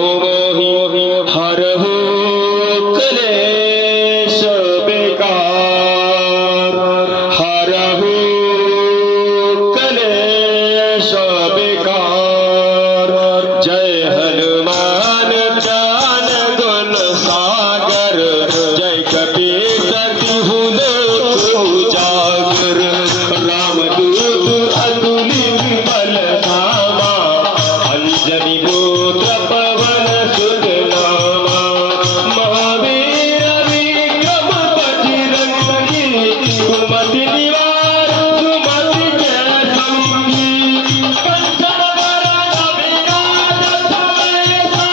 मोहि हरहु क्लेश बेकार, हरहु क्लेश बेकार। जय हनुमान ज्ञान गुण सागर, जय कपीसति लोक उजागर। रामदूत अतुलित बल धामा, अंजनी पुत्र पवन सुत नामा। महावीर विक्रम बजरंगी, सुमति निवार सुमति के संगी। कंचन वरण विराज सुबेसा,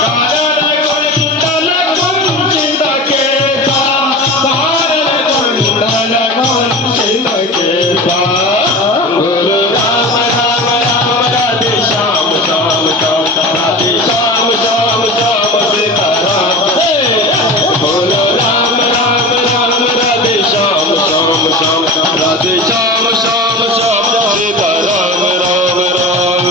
कानन कुंडल कुंचित केसा, कानन कुंडल कुंचित केसा। बोलो राम राम राम राधे श्याम श्याम श्याम, राधे श्याम श्याम श्याम सीताराम। बोलो राम राम राम राधे श्याम श्याम श्याम, राधे श्याम श्याम श्याम सीताराम राम राम।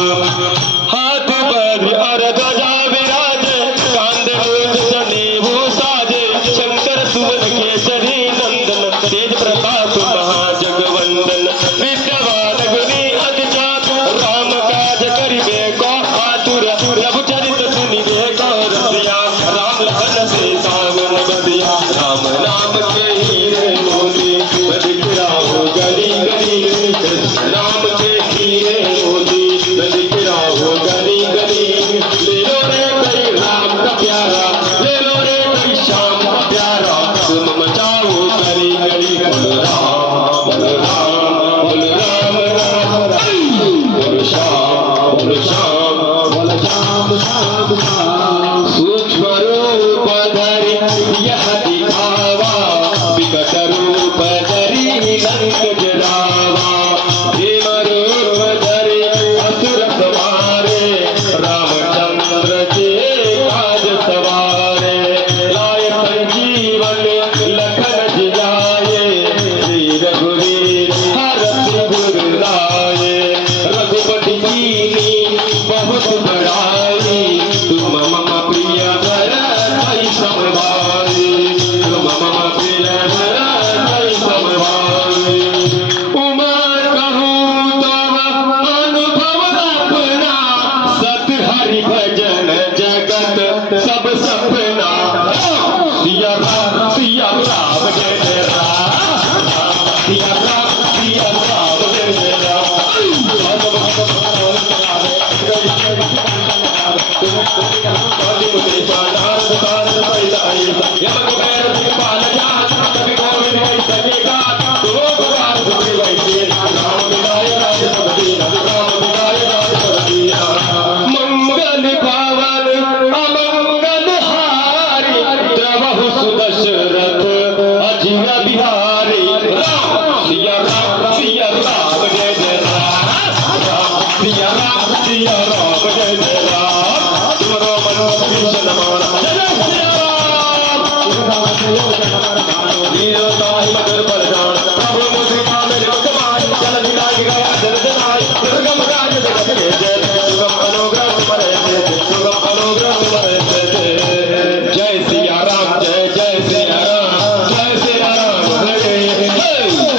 हाथ बद्र और ध्वजा विराजे, कांधे मूंज जनेऊ साजे। शंकर सुवन केसरी नंदन, तेज प्रताप महाजगवंदन। विद्यावान गुणी अति चातुर, राम काज करिबे को आतुर। प्रभु चरित सुनिबे को रसिया, राम लखन सीता मन बसिया। राम नाम के हीरे मोती, बदिख राहो गली गली। कृष्ण नाम के हीरे मोती, बदिख राहो गली गली। ले लो रे कई राम का प्यारा, ले लो रे कई श्याम का प्यारा। तुम मचाओ गली गली। बोलो राम बोलो राम बोलो राम राम राम। बोलो श्याम बोलो श्याम बोलो श्याम श्याम श्याम। सूक्ष्म रूप धरि यह दिखावा, विकट रूप धरि लंक जरावा। भीम रूप धरि असुर संहारे, रामचंद्र के काज सवारे। लाए संजीवन लखन जियाए, श्री रघुवीर हरषि उर लाए। रघुपति कीन्ही बहुत बड़ाई, तुम मम प्रिय भरत सम भाई। तुम मम प्रिय भरत सम भाई। उमर कहूँ तब अनुभव अपना, सत हरि भजन जगत सब सपना। सिया राम जय जय राम, सिया राम जय जय राम। मंगल भवन अमंगल हारी, द्रवहु सुदशरथ अजिर बिहारी। सिया राम जय जय राम, सिया राम जय जय राम। तुमरो मनोरथ भीषण माना, जय श्री राम। वीरताहि मधुर बल जान, प्रभु मुद्रिका मेरे मुख माहि। जल दिलाहि गया जल जनाहि, दुर्गम काज जगत के जय। सुगम अनुग्रह तुम्हारे जय, सुगम अनुग्रह तुम्हारे जय। जय सिया राम जय जय सिया राम, जय सिया राम हरे।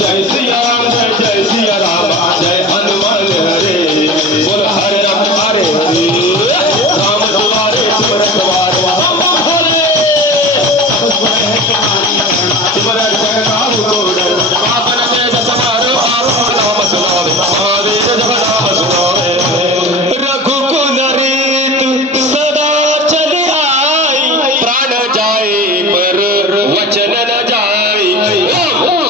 जय सिया राम जय सिया राम, जय हनुमान हरे। बोल हरे राम हरे हरे, राम दुआरे तुम रखवारे। बम बम भोले तुम्हारा जगताप को डर, पावन तेज समारो आप नाम सुनावे। महावीर जब नाम सुनावे, रघुकुल रीत सदा चल आई। प्राण जाए पर वचन न जाए।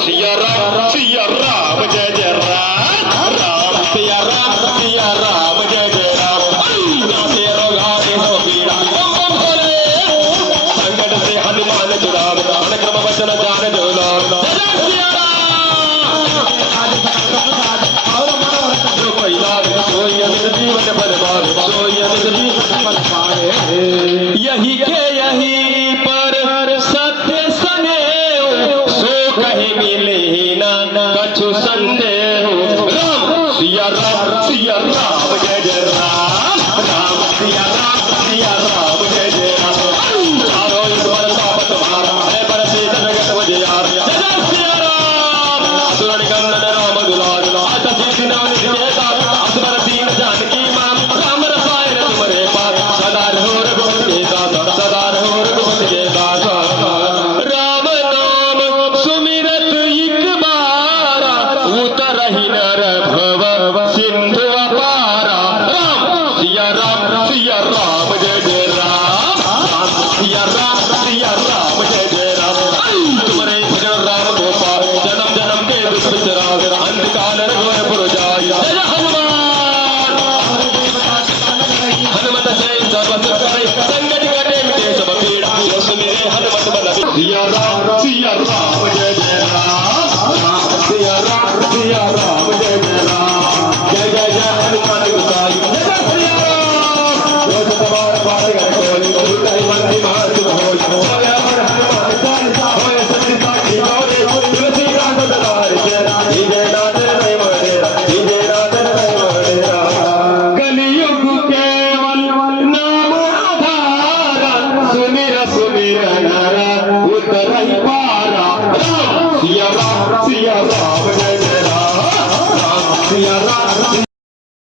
सिया राम जय जय राम, राम सिया राम जय जय राम। नाथे रोगारे हो पीड़ा, बम बम भोले। संकट से हनुमान छुड़ावे, अनुक्रम वचन जान जो लाभ। जय सिया राम। जो कोई लाभ सोई अमित जीवन बल पावे, सोई अमित जीवन बल पावे। यही के यही